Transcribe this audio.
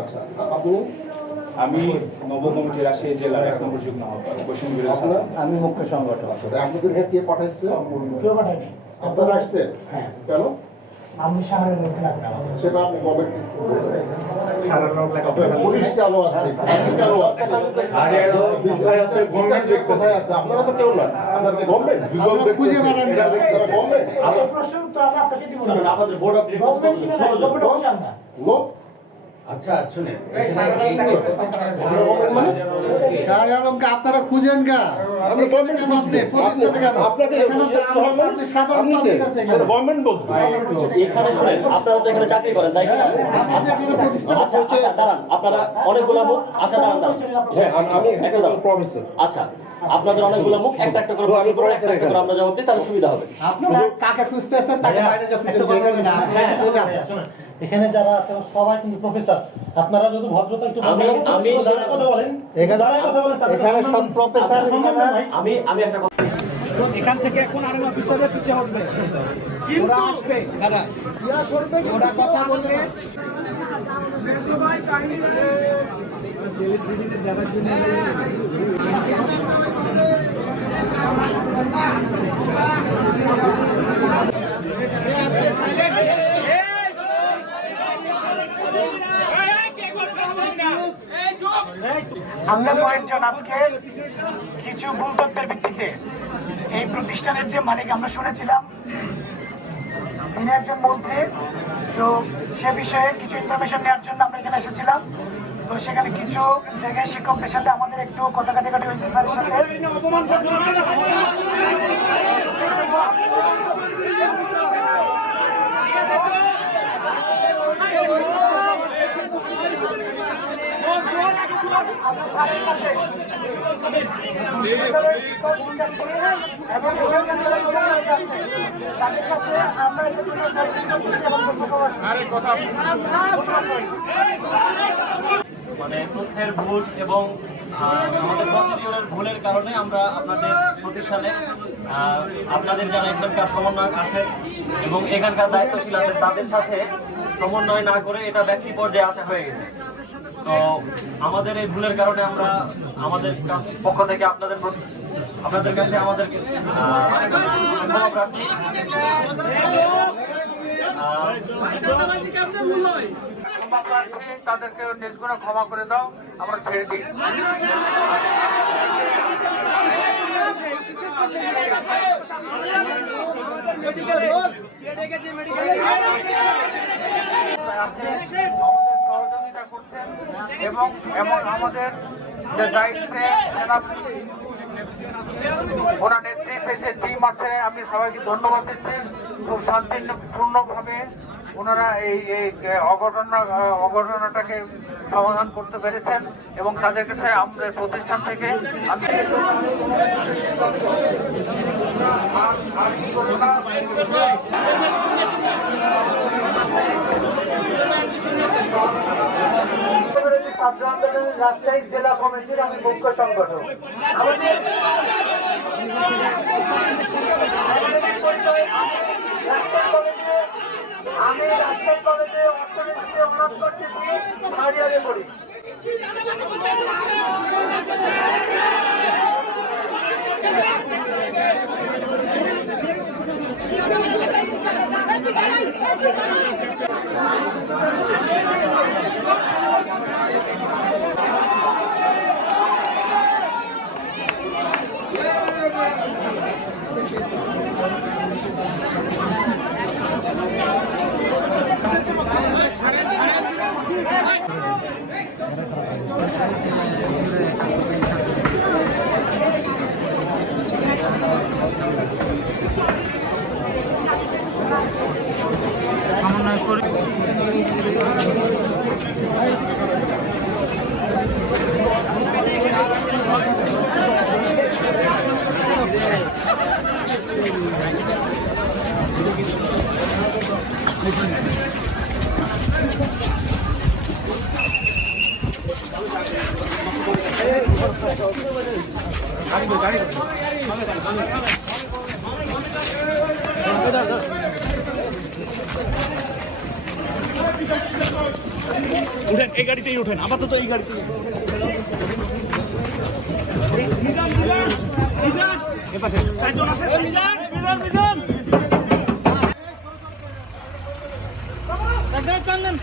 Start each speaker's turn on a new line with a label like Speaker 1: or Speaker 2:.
Speaker 1: আচ্ছা আপনি
Speaker 2: আমি নব কমিটি রাজশাহী জেলার এক নম্বর যুগ্ম আহ্বায়ক পশ্চিম বিরোধী
Speaker 1: আপনার?
Speaker 3: আমি মুখ্য সংগঠক।
Speaker 1: আচ্ছা আপনাদের হেড কে পাঠাইছে?
Speaker 3: কেউ পাঠায়নি।
Speaker 1: আপনারা আসছেন?
Speaker 3: হ্যাঁ।
Speaker 1: কেন?
Speaker 3: আমি সাহায্যের লোক
Speaker 1: সেটা আপনি গভর্নমেন্ট পুলিশ কেন আছে কেন আছে বিচার আছে, বিচার কোথায় আছে? আপনারা তো কেউ না। আপনারা কি গভর্নমেন্ট খুঁজে বানান গভর্নমেন্ট
Speaker 3: এই প্রশ্নের উত্তর আমরা আপনাকে দিব না।
Speaker 4: আমাদের বোর্ড অফ
Speaker 3: গভর্নমেন্ট কি না গভর্নমেন্ট অফিসে আমরা।
Speaker 1: নো
Speaker 4: আচ্ছা শুনেন
Speaker 5: সার আলমকে আপনারা খুঁজেন গা। এখানে
Speaker 1: বলছে।
Speaker 4: এখানে শুনেন আপনারা তো এখানে চাকরি করেন তাই কি না?
Speaker 5: হ্যাঁ,
Speaker 4: আচ্ছা আচ্ছা দাঁড়ান আপনারা অনেকগুলো মুখ আচ্ছা দাঁড়ান দাঁড়ান।
Speaker 1: হ্যাঁ
Speaker 4: আচ্ছা আপনাদের অনেকগুলো মুখ একটা একটা করে প্রশ্ন করব, একটা একটা করে আমরা জবাব দিই তাহলে সুবিধা হবে।
Speaker 5: আপনারা কাকে খুঁজতে আছেন তাকে বাইরে যা খুঁজেন এখানে
Speaker 3: যারা আছেন সবাই কিন্তু প্রফেসর আপনারা যদি ভদ্রতা একটু
Speaker 4: আমি- আমি
Speaker 3: একটু কথা বলেন
Speaker 5: এখানে-
Speaker 3: কথা বলেন স্যার।
Speaker 5: এখানে সব প্রফেসর
Speaker 3: আচ্ছা।
Speaker 4: আমি আমি একটা কথা
Speaker 6: এখান থেকে এখন আরও অফিসারের পিছিয়ে উঠবে ওরা আসবে দাদা ওরা কথা বলবে। দেখার জন্য
Speaker 7: আমরা কয়েকজন আজকে কিছু ভুল তথ্যের ভিত্তিতে এই প্রতিষ্ঠানের যে মালিক, আমরা শুনেছিলাম, তিনি একজন মন্ত্রী। তো সে বিষয়ে কিছু ইনফরমেশন নেওয়ার জন্য আমরা এখানে এসেছিলাম। তো সেখানে কিছু জায়গায় শিক্ষকদের সাথে আমাদের একটু কথা কাটাকাটি হয়েছে স্যারের সাথে তাদের কাছে।
Speaker 4: মানে তথ্যের ভুল এবং আমাদের প্রসিডিওরের ভুলের কারণে আমরা আপনাদের প্রতিষ্ঠানে আপনাদের যারা এখানকার সমন্বয়ক আছেন এবং এখানকার দায়িত্বশীল আছেন তাদের সাথে সমন্বয় না করে এটা ব্যক্তি পর্যায়ে আসা হয়ে গেছে। তো আমাদের এই ভুলের কারণে আমরা আমাদের পক্ষ থেকে আপনাদের আপনাদের কাছে আমাদেরকে আহ,
Speaker 7: তাদেরকে নিজগুলো ক্ষমা করে দাও, আমরা ছেড়ে দিই। সহযোগিতা করছেন এবং এমন আমাদের যে দায়িত্বে সেনাবাহিনী ওনার নেতৃত্বে যে টিম আছে, আমি সবাইকে ধন্যবাদ দিচ্ছি। খুব শান্তিপূর্ণভাবে ওনারা এই এই অঘটন, অঘটনাটাকে সমাধান করতে পেরেছেন এবং তাদের কাছে আমাদের প্রতিষ্ঠান থেকে আমি রাজশাহী জেলা কমিটির আমি মুখ্য সংগঠক। আমাদের আমি রাজশাহী কলেজে অর্থনীতিতে অনার্স করতেছি থার্ড ইয়ারে পড়ি
Speaker 6: Thank you. সমন্বয় করে উঠেন এই গাড়িতেই উঠেন আপাতত এই গাড়িতে চন্দন।